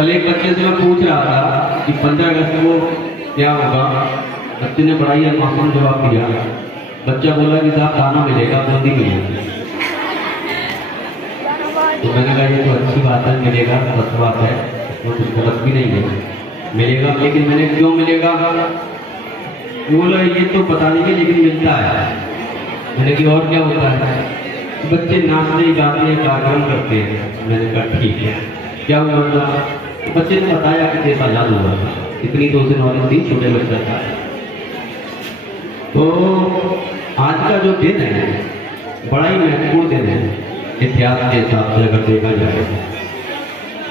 कल एक बच्चे से मैं पूछ रहा था कि 15 अगस्त को क्या होगा। बच्चे ने बड़ा ही मासूम जवाब दिया। बच्चा बोला कि साहब खाना मिलेगा, बंदी मिलेगी। तो मैंने कहा ये तो अच्छी बात है, मिलेगा सच बात है, वो कुछ गलत भी नहीं है, मिलेगा। लेकिन मैंने क्यों मिलेगा बोला, ये तो पता नहीं है लेकिन मिलता है। मैंने कि और क्या होता है? बच्चे नाचते गाते हैं, कार्यक्रम करते हैं। मैंने कहा ठीक है, क्या हुआ था? बच्चे ने बताया कि देश आजाद हुआ था। इतनी तो उसे नॉलेज थी, छोटे बच्चा था। तो आज का जो दिन है बड़ा ही महत्वपूर्ण दिन है इतिहास के हिसाब से अगर देखा जाए।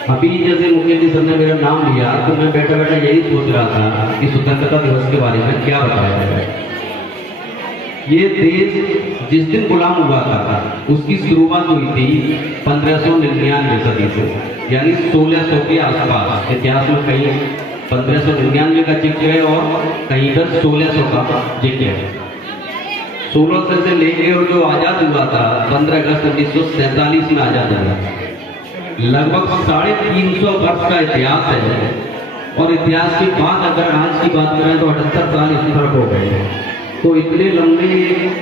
अभी जैसे मुकेश जी सर ने मेरा नाम लिया तो मैं बैठा बैठा यही सोच रहा था कि स्वतंत्रता दिवस के बारे में क्या बताया जाए। ये देश जिस दिन गुलाम हुआ था उसकी शुरुआत हुई थी 1599 सदी से, यानी 1600 के आसपास। इतिहास में कहीं 1599 का जिक्र है और कहीं पर 1600 का जिक्र है। 1600 से लेके और जो आज़ाद हुआ था 15 अगस्त 1947 में आज़ाद हुआ। लगभग 350 वर्ष का इतिहास है। और इतिहास की बात अगर आज की बात करें तो 78 साल इस तरफ हो गए। तो इतने लंबे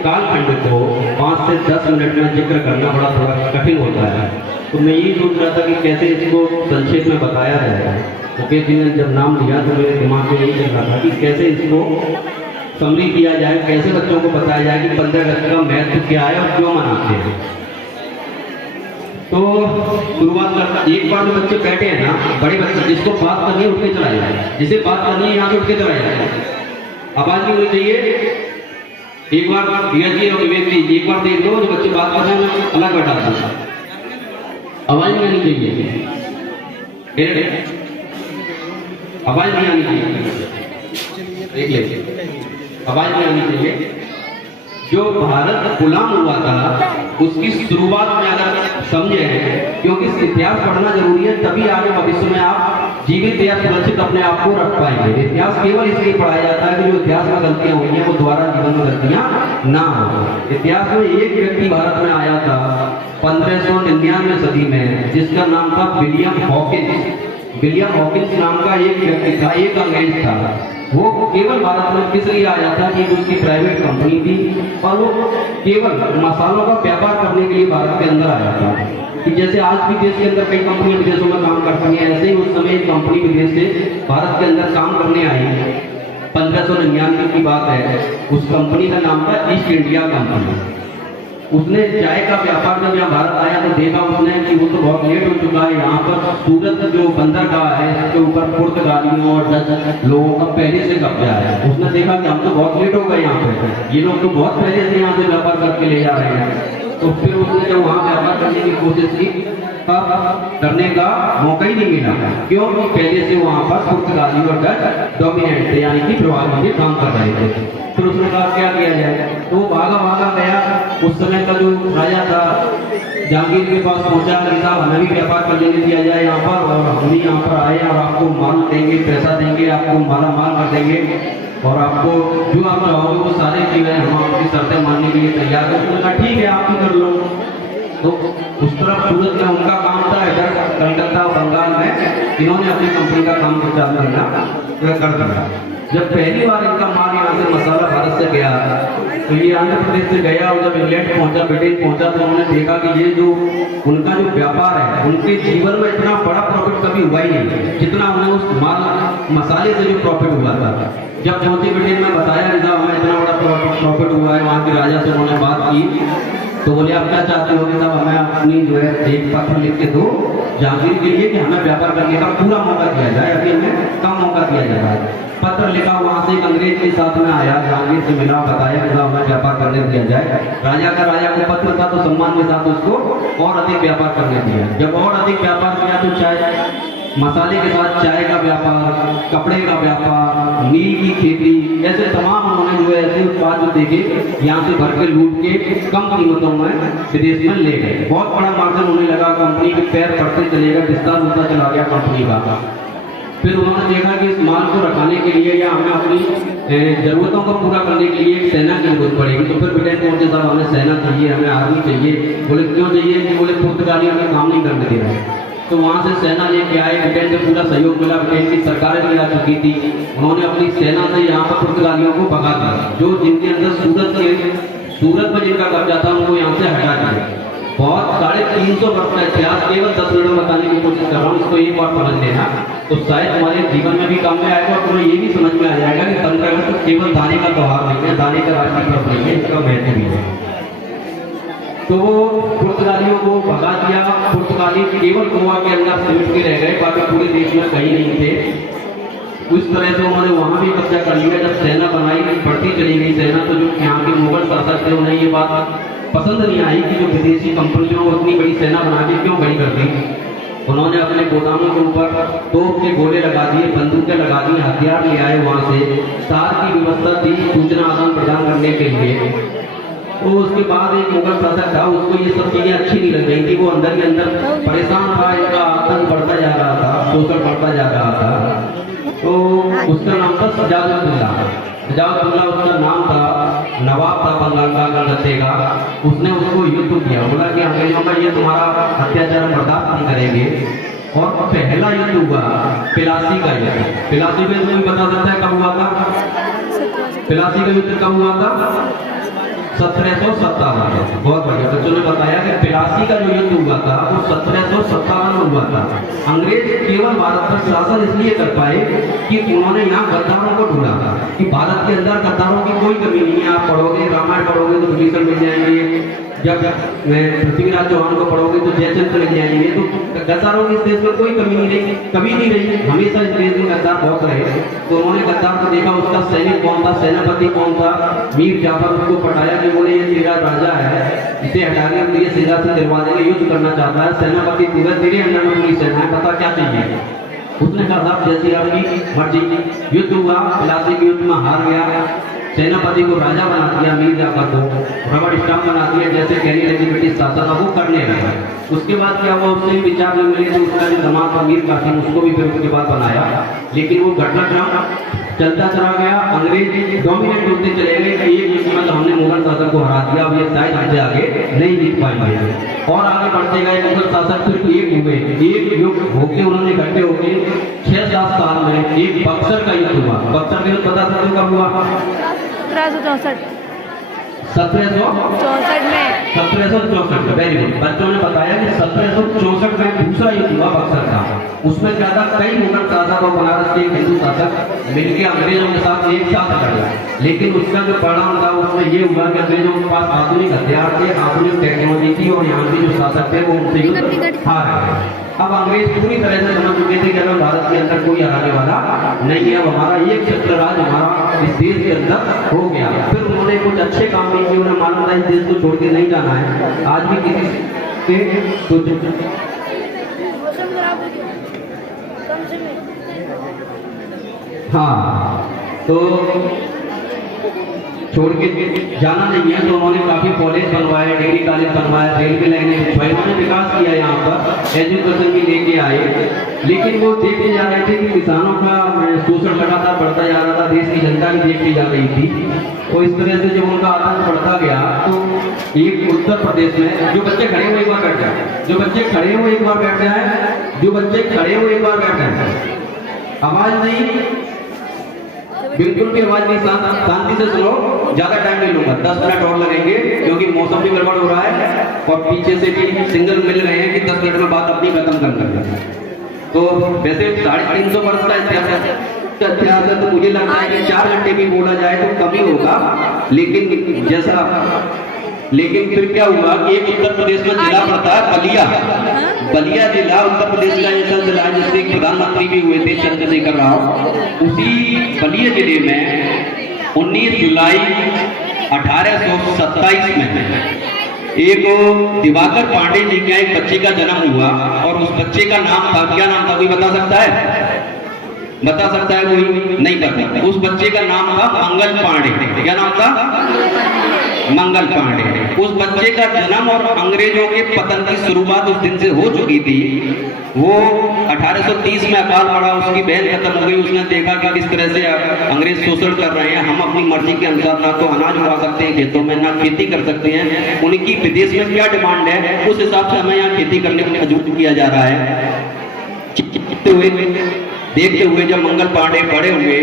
कालखंड को 5 से 10 मिनट में जिक्र करना बड़ा थोड़ा कठिन होता है। तो मैं यही सोच रहा था कि कैसे इसको संक्षेप में बताया जाएगा। मुकेश जी ने जब नाम लिया तो मेरे दिमाग में यही चल रहा था कि कैसे इसको समरी किया जाए, कैसे बच्चों को बताया जाए कि 15 अगस्त का महत्व क्या है और क्यों मनाते हैं। तो शुरुआत करना, एक बार जो बच्चे बैठे हैं ना, बड़े बच्चे जिसको बात करनी है उठ के चला जाए, जिसे बात करनी है यहाँ से उठ के चला जाए। आवाज नहीं होनी चाहिए। एक बार दिया जी और विवेक जी एक बार देख लो, जो बच्चे बात कर रहे हैं अलग बैठा था, आवाज नहीं आनी चाहिए। आवाज नहीं आनी चाहिए, देख ले, आवाज नहीं आनी चाहिए। जो भारत गुलाम हुआ था उसकी शुरुआत में अगर समझे, क्योंकि इतिहास पढ़ना जरूरी है, तभी आगे भविष्य में आप जीवित या सुरक्षित अपने आप को रख पाएंगे। इतिहास केवल इसलिए पढ़ाया जाता है कि जो इतिहास में गलतियां हुई हैं वो दोबारा जीवन में गलतियां ना हो। इतिहास में एक व्यक्ति भारत में आया था 1599 सदी में, जिसका नाम था विलियम हॉकिंस। विलियम हॉकिंस नाम का एक व्यक्ति था, एक अंग्रेज था। वो केवल भारत में किस लिए आया था कि उसकी प्राइवेट कंपनी थी और वो केवल मसालों का व्यापार करने के लिए भारत के अंदर आया था। कि जैसे आज भी देश के अंदर कई कंपनियां विदेशों में काम करती हैं, ऐसे ही उस समय एक कंपनी विदेश से भारत के अंदर काम करने आई। 1599 की बात है। उस कंपनी का नाम था ईस्ट इंडिया कंपनी। उसने चाय का व्यापार में जब भारत आया तो देखा उसने कि वो तो बहुत लेट हो चुका है। यहाँ पर सूरत जो बंदरगाह है इसके ऊपर पुर्तगालियों और डच लोगों का पहले से कब्जा है। उसने देखा कि हम तो बहुत लेट हो गए यहाँ पे, ये लोग तो बहुत पहले से यहाँ से व्यापार करके ले जा रहे हैं। तो फिर उसने जब वहाँ व्यापार करने की कोशिश की तब करने का मौका ही नहीं मिला, क्योंकि पहले से वहाँ पर पुर्तगाली और डच डोमिनेंट थे, यानी कि प्रभावी से काम कर रहे थे। फिर उसने कहा क्या किया जाए, तो भागा भागा गया। उस समय का जो राजा था जहांगीर के पास पहुंचा कि साहब हमें भी व्यापार कर लेने दिया जाए यहाँ पर, और हम भी यहाँ पर आए और आपको माल देंगे, पैसा देंगे, आपको माला माल कर देंगे और आपको जो आप चाहोगे वो सारे चीजें हम आपकी शर्तें मानने के लिए तैयार हैं। उसने कहा ठीक है आप ही कर लो। तो उस तरफ सूरत में उनका काम था, इधर कलकत्ता बंगाल में इन्होंने अपनी कंपनी का काम चालू करना कर दिया। जब पहली बार इनका माल यहाँ से मसाला भारत से गया तो ये आंध्र प्रदेश से गया, और जब इंग्लैंड पहुंचा, ब्रिटेन पहुंचा, तो उन्होंने देखा कि ये जो उनका जो व्यापार है उनके जीवन में इतना बड़ा प्रॉफिट कभी हुआ ही नहीं जितना उन्हें उस माल मसाले से जो प्रॉफिट हुआ था। जब पहुंचे ब्रिटेन में बताया कि साहब हमें इतना बड़ा प्रॉफिट हुआ है, वहाँ के राजा से उन्होंने बात की तो बोले आप क्या चाहते हो कि साहब हमें अपनी जो है एक पत्र लिख के दो जहांगीर के लिए कि हमें व्यापार करने का पूरा मौका दिया जाए, अभी हमें कम मौका दिया जा रहा है। पत्र लिखा, वहाँ से एक अंग्रेज के साथ में आया, जहांगीर से मिला, बताया कि साहब हमें व्यापार करने दिया जाए। राजा को पत्र था तो सम्मान के साथ उसको और अधिक व्यापार करने दिया। जब और अधिक व्यापार किया तो चाय मसाले के साथ चाय का व्यापार, कपड़े का व्यापार, नील की खेती, ऐसे तमाम उन्होंने जो है ऐसे उत्पाद जो देखे यहाँ से भर के लूट के कम कीमतों में विदेश में ले गए। बहुत बड़ा मार्जिन होने लगा, कंपनी के पैर पड़ते चलेगा, विस्तार होता चला गया कंपनी का। फिर उन्होंने देखा कि इस माल को रखाने के लिए या हमें अपनी जरूरतों को पूरा करने के लिए एक सेना की जरूरत पड़ेगी। तो फिर ब्रिटेन पहुंचे, साहब हमें सेना चाहिए, हमें आर्मी चाहिए। बोले क्यों चाहिए? कि बोले पुर्तगाली हमें काम नहीं करने दे रहे, तो वहाँ से सेना लेके आए, ब्रिटेन से पूरा सहयोग मिला, ब्रिटेन की सरकारें भी आ चुकी थी, उन्होंने अपनी सेना से यहाँ पर पुर्तगालियों को भगा दिया। जो जिनके अंदर सूरत में जिनका कब्जा था उनको यहाँ से हटा दिया। बहुत 350 वर्ष का इतिहास केवल 10 मिनट में बताने की कोशिश कर रहा हूँ, इसको एक बार समझ लेना तो शायद हमारे जीवन में भी काम में आएगा और तुम्हें ये भी समझ में आ जाएगा कि तंत्र तो केवल दाने का त्योहार नहीं है, दाने का राष्ट्रीय पर्व नहीं है, इसका महत्व भी है। तो वो पुर्तगालियों को भगा दिया, पुर्तगाली केवल गोवा के अंदर सिमट के रह गए, बाकी पूरे देश में कहीं नहीं थे। उस तरह से उन्होंने वहाँ भी कब्जा कर लिया। जब सेना बनाई, बढ़ती चली गई सेना, तो जो यहाँ के मुगल शासक थे उन्हें ये बात पसंद नहीं आई कि जो विदेशी कंपनियों उतनी बड़ी सेना बना के क्यों खड़ी कर दी। उन्होंने अपने गोदामों के ऊपर तोप के गोले लगा दिए, बंदूकें लगा दी, हथियार ले आए वहाँ से। तार की व्यवस्था थी सूचना आदान प्रदान करने के लिए। तो उसके बाद एक मुगल शासक था, उसको ये सब चीज़ें अच्छी नहीं लग रही थी, वो अंदर ही अंदर परेशान था, इनका आतंक बढ़ता जा रहा था, शोषण बढ़ता जा रहा था। तो उसका नाम था सजाउद्दौला। सजाउद्दौला उसका नाम था, नवाब था बंगाल का, कलकत्ते का। उसने उसको युद्ध किया, बोला कि अंग्रेजों का ये तुम्हारा अत्याचार बर्दाश्त नहीं करेंगे। और पहला युद्ध हुआ प्लासी का युद्ध। प्लासी का युद्ध बता सकता है कब हुआ था? प्लासी का युद्ध कब हुआ था? 1757। बहुत बढ़िया। बच्चों ने बताया कि प्लासी का जो युद्ध हुआ था वो 1757 में हुआ था। अंग्रेज केवल भारत पर शासन इसलिए कर पाए कि उन्होंने यहाँ गद्दारों को ढूंढा कि भारत के अंदर गद्दारों की कोई कमी नहीं है। आप पढ़ोगे, रामायण पढ़ोगे तो विभीषण मिल जाएंगे, जब पृथ्वीराज चौहान को पढ़ोगे तो जयचंद्र मिल जाएंगे। तो गद्दारों की इस देश में कोई कमी नहीं रही, कभी नहीं रही, हमेशा इस देश में गद्दार बहुत रहे। तो उन्होंने गद्दार को देखा, उसका सैनिक कौन था, सेनापति कौन था, मीर जाफर, उसको पटाया कि बोले ये तेरा राजा है, इसे हटा के हम ये सेना से दिलवा देंगे, युद्ध करना चाहता है। सेनापति पूरा तेरे अंदर में पूरी सेना है, पता क्या चाहिए। उसने कहा जैसे आपकी मर्जी। युद्ध हुआ, प्लासी के युद्ध में हार गया। सेनापति को राजा बना दिया, मीर जाफर को रबड़ स्टाम्प बना दिया, जैसे कहनी लगी ब्रिटिश शासन वो करने लगा। उसके बाद क्या हुआ, उससे विचार नहीं मिले तो उसका जो दमाद था मीर कासिम, उसको भी फिर उसके बाद बनाया। लेकिन वो घटनाक्रम चलता चला गया, अंग्रेज डोमिनेट होते चले गए कि एक युद्ध में हमने मुगल शासक को हरा दिया, अब ये शायद हमसे आगे नहीं जीत पाएंगे। और आगे बढ़ते गए मुगल शासक सिर्फ एक हुए, एक युद्ध होके उन्होंने इकट्ठे होके 6-7 साल में एक बक्सर का युद्ध हुआ। बक्सर का युद्ध बता सकते हो कब हुआ? 1764 में। 1764। Very good. बच्चों ने बताया कि 1764 में दूसरा युद्ध हुआ बक्सर का। उसमें क्या था, कई मुगल शासक और बनारस के हिंदू शासक मिलकर अंग्रेजों के साथ एक साथ लड़े। लेकिन उसका जो परिणाम था उसमें ये हुआ कि अंग्रेजों के पास आधुनिक हथियार थे, आधुनिक टेक्नोलॉजी थी और यहाँ के जो शासक थे वो उनसे युद्ध हार गए। अब अंग्रेज पूरी तरह से समझ चुके थे कि अगर भारत के अंदर कोई हराने वाला नहीं है, अब हमारा एक क्षेत्र राज हमारा इस देश के अंदर हो गया। फिर उन्होंने कुछ अच्छे काम नहीं किए, उन्हें मालूम था इस देश को छोड़ के नहीं जाना है। आज भी किसी के कुछ हाँ तो छोड़ के जाना नहीं है, तो उन्होंने काफी कॉलेज बनवाए, डिग्री कॉलेज बनवाए, रेलवे लाइनें बिछवाई, उन्होंने विकास किया यहाँ पर, एजुकेशन भी लेके आए। लेकिन वो देखते जा रहे थे कि किसानों का शोषण लगातार बढ़ता जा रहा था, देश की जनता भी देखती जा रही थी। तो इस तरह से जब उनका आतंक बढ़ता गया तो एक उत्तर प्रदेश में जो बच्चे खड़े हुए एक बार बैठ जाए, जो बच्चे खड़े हुए एक बार बैठ जाए, जो बच्चे खड़े हुए एक बार बैठ जाए। आवाज नहीं, बिल्कुल भी आवाज नहीं, शांति से सुनो, ज्यादा टाइम नहीं लूंगा, 10 मिनट और लगेंगे क्योंकि मौसम भी गड़बड़ हो रहा है और पीछे से भी सिग्नल मिल रहे हैं कि 10 मिनट में बात अपनी खत्म कर देंगे। तो वैसे 350 वर्ष का इतिहास है, तो मुझे लगता है कि 4 घंटे भी बोला जाए तो कम ही होगा। लेकिन फिर क्या हुआ कि एक उत्तर प्रदेश में जिला पड़ता है बलिया, बलिया जिला उत्तर प्रदेश का ऐसा जिला है जिससे प्रधानमंत्री भी हुए थे चंद्रशेखर राव। उसी बलिया जिले में 19 जुलाई 1827 में एक दिवाकर पांडे जी का एक बच्चे का जन्म हुआ और उस बच्चे का नाम था, क्या नाम था कोई बता सकता है? बता सकता है कोई? नहीं पता। उस बच्चे का नाम था मंगल पांडे। क्या नाम था? मंगल पांडे। उस बच्चे का जन्म और अंग्रेजों के पतन की शुरुआत उस दिन से हो चुकी थी। वो 1830 में अकाल पड़ा, उसकी बहन खत्म हो गई। उसने देखा कि किस तरह से अंग्रेज शोषण कर रहे हैं, हम अपनी मर्जी के अनुसार ना तो अनाज उगा सकते हैं खेतों में, ना खेती कर सकते हैं, उनकी विदेश में क्या डिमांड है उस हिसाब से हमें यहाँ खेती करने को मजबूर किया जा रहा है। देखते हुए जब मंगल पांडे बड़े हुए,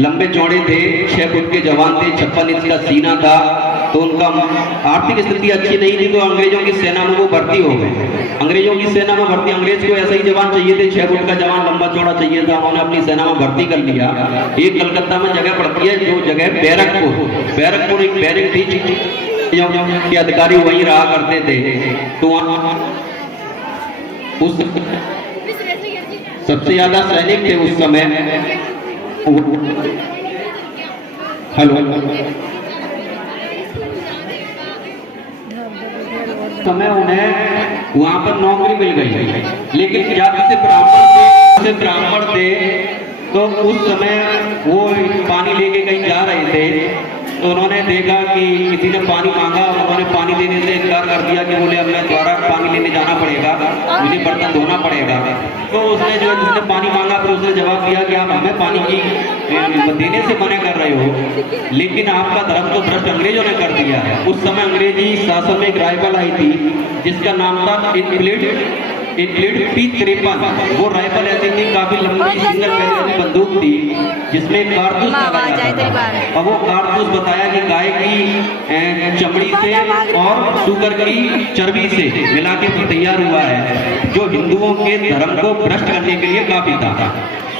लंबे चौड़े थे, 6 फुट के जवान थे, 56 इंच का सीना था, तो उनका आर्थिक स्थिति अच्छी नहीं थी, तो अंग्रेजों की सेना में वो भर्ती हो गए। अंग्रेजों की सेना में भर्ती, अंग्रेज को ऐसा ही जवान चाहिए थे, 6 फुट का जवान लंबा चौड़ा चाहिए था, उन्होंने अपनी सेना में भर्ती कर लिया। एक कलकत्ता में जगह पड़ती है जो जगह बैरकपुर एक बैरक थी, के अधिकारी वहीं रहा करते थे। तो वहां उस सबसे ज्यादा सैनिक थे उस समय। हेलो, समय उन्हें वहां पर नौकरी मिल गई, लेकिन जाति से ब्राह्मण थे, तो उस समय वो पानी लेके कहीं जा रहे थे, तो उन्होंने देखा कि किसी ने पानी मांगा और उन्होंने पानी देने से इनकार कर दिया कि बोले अब मैं द्वारा पानी लेने जाना पड़ेगा, मुझे बर्तन धोना पड़ेगा। तो उसने जिसने पानी मांगा फिर उसने जवाब दिया कि आप हमें पानी की देने से मना कर रहे हो, लेकिन आपका धर्म तो भ्रष्ट अंग्रेजों ने कर दिया है। उस समय अंग्रेजी शासन में एक राइफल आई थी जिसका नाम था इनक्लीड P53। वो राइफल ऐसी थी, काफी लंबी सिंगल बैरल की बंदूक थी जिसमें कारतूस लगाया जाता था। और वो कारतूस बताया कि गाय की चमड़ी से और सूकर की चर्बी से मिला के तैयार हुआ है, जो हिंदुओं के धर्म को भ्रष्ट करने के लिए काफी था।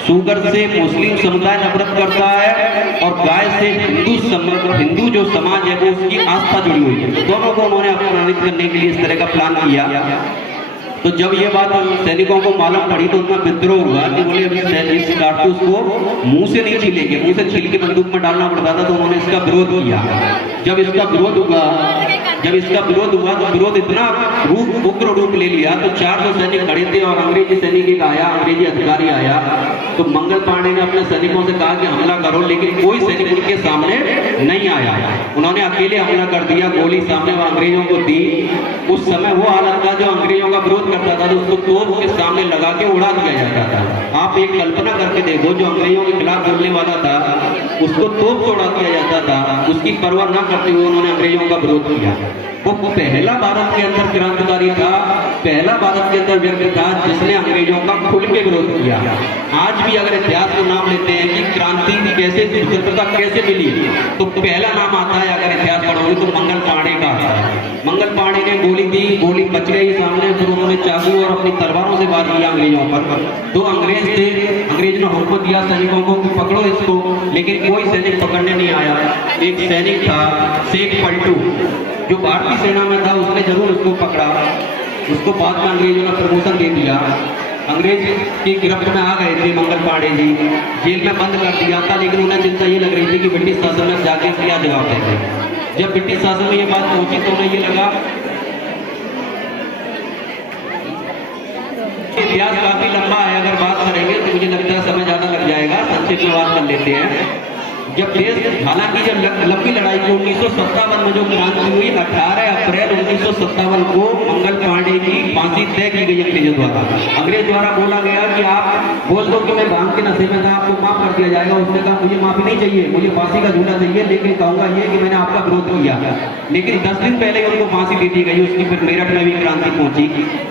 सूगर से मुस्लिम समुदाय नफरत करता है और गाय से हिंदू जो समाज है वो उसकी आस्था जुड़ी हुई है। दोनों को उन्होंने अपमानित करने के लिए इस तरह का प्लान किया। तो जब ये बात सैनिकों को मालूम पड़ी तो उनका विद्रोह हुआ कि बोले इस कारतूस को मुंह से नहीं छीलेंगे, मुंह से छील के बंदूक में डालना पड़ता था, तो उन्होंने इसका विरोध किया। जब इसका विरोध हुआ तो विरोध इतना उग्र रूप ले लिया, तो 400 सैनिक खड़े थे और अंग्रेजी सैनिक एक आया, अंग्रेजी अधिकारी आया, तो मंगल पांडे ने अपने सैनिकों से कहा कि हमला करो, लेकिन कोई सैनिक उनके सामने नहीं आया। उन्होंने अकेले हमला कर दिया, गोली सामने वो अंग्रेजों को दी। उस समय वो हालत था, जो अंग्रेजों का विरोध करता था तो उसको तोप के सामने लगा के उड़ा दिया जाता था। आप एक कल्पना करके देखो, जो अंग्रेजों के खिलाफ बोलने वाला था उसको तोप से उड़ा दिया जाता था, उसकी परवाह न करते हुए उन्होंने अंग्रेजों का विरोध किया। वो पहला भारत के अंदर क्रांतिकारी था, पहला भारत के अंदर व्यक्ति था जिसने अंग्रेजों का खुल के विरोध किया। आज भी अगर इतिहास को नाम लेते हैं कि क्रांति कैसे, स्वतंत्रता कैसे मिली, तो पहला नाम आता है, अगर इतिहास पढ़ोगे तो मंगल पांडे का आता है। मंगल पांडे ने गोली दी, गोली बच गई सामने, फिर उन्होंने चाकू और अपनी तलवारों से वार किया अंग्रेजों पर। दो अंग्रेज थे, अंग्रेज ने हुक्म दिया सैनिकों को कि पकड़ो इसको, लेकिन कोई सैनिक पकड़ने नहीं आया। एक सैनिक था शेख पलटू, जो भारतीय सेना में था, उसने जरूर उसको पकड़ा। उसको बाद में अंग्रेजों ने प्रमोशन दे दिया। अंग्रेज की गिरफ्त में आ गए थे मंगल पांडे जी, जेल में बंद कर दिया था, लेकिन उन्हें चिंता ये लग रही थी कि ब्रिटिश शासन में जाके क्या जवाब देंगे। जब ब्रिटिश शासन में ये बात पहुंची तो उन्हें ये लगा, इतिहास काफी लंबा है, अगर बात करेंगे तो मुझे लगता है समय ज्यादा लग जाएगा, संक्षिप्त में बात कर लेते हैं। जब देश, हालांकि जब लंबी लड़ाई को 1957 में जो क्रांति हुई, 18 अप्रैल 1957 को मंगल पांडे की फांसी तय की गई अंग्रेजों द्वारा। अंग्रेज द्वारा बोला गया कि आप बोल दो कि मैं भांग के नशे में था, आपको माफ कर दिया जाएगा। उसने कहा मुझे माफी नहीं चाहिए, मुझे फांसी का झूला चाहिए, लेकिन कहूंगा ये कि मैंने आपका विरोध किया। लेकिन 10 दिन पहले उनको फांसी दे दी गई, उसकी फिर मेरठ में भी क्रांति पहुंची।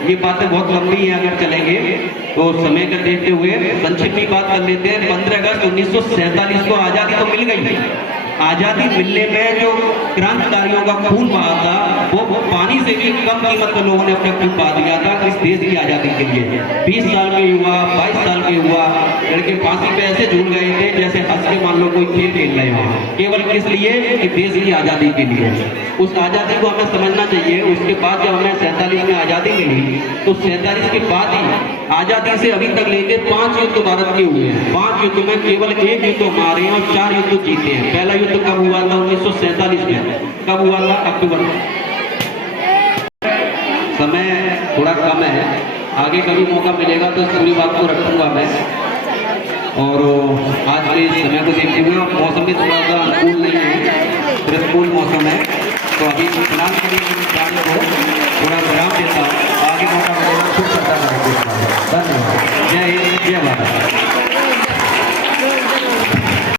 ये बातें बहुत लंबी है, अगर चलेंगे तो समय को देखते हुए संक्षिप्त में बात कर लेते हैं। 15 अगस्त 1947 को आजादी तो मिल गई। आजादी मिलने में जो क्रांतिकारियों का खून बहा था, वो पानी से भी कम कीमत पर लोगों ने अपने खून बहा दिया था इस देश की आजादी के लिए। 20 साल के युवा, 22 साल के युवा लड़के फांसी पे ऐसे झूल गए थे जैसे हंस के मान लो कोई खेल खेल रहे हो, केवल किस लिए कि देश की आजादी के लिए। उस आजादी को हमें समझना चाहिए। उसके बाद जब हमें 47 में आजादी मिली, तो 47 के बाद ही आजादी से अभी तक लेके 5 युद्ध भारत के हुए हैं। 5 युद्ध में केवल 1 युद्ध हमारे हैं और 4 युद्ध जीते हैं। पहला युद्ध कब हुआ था? 1947 में। कब हुआ था? अक्टूबर में। समय थोड़ा कम है, आगे कभी मौका मिलेगा तो इस पूरी बात को रखूंगा मैं। और आज के समय को देखते हुए मौसम भी थोड़ा सा अनुकूल नहीं है, प्रतिकूल मौसम है, तो अभी फिलहाल के लिए को थोड़ा विराम देता हूँ। आगे मौका मिलेगा, खुद चर्चा करेंगे। धन्यवाद। क्या बात है।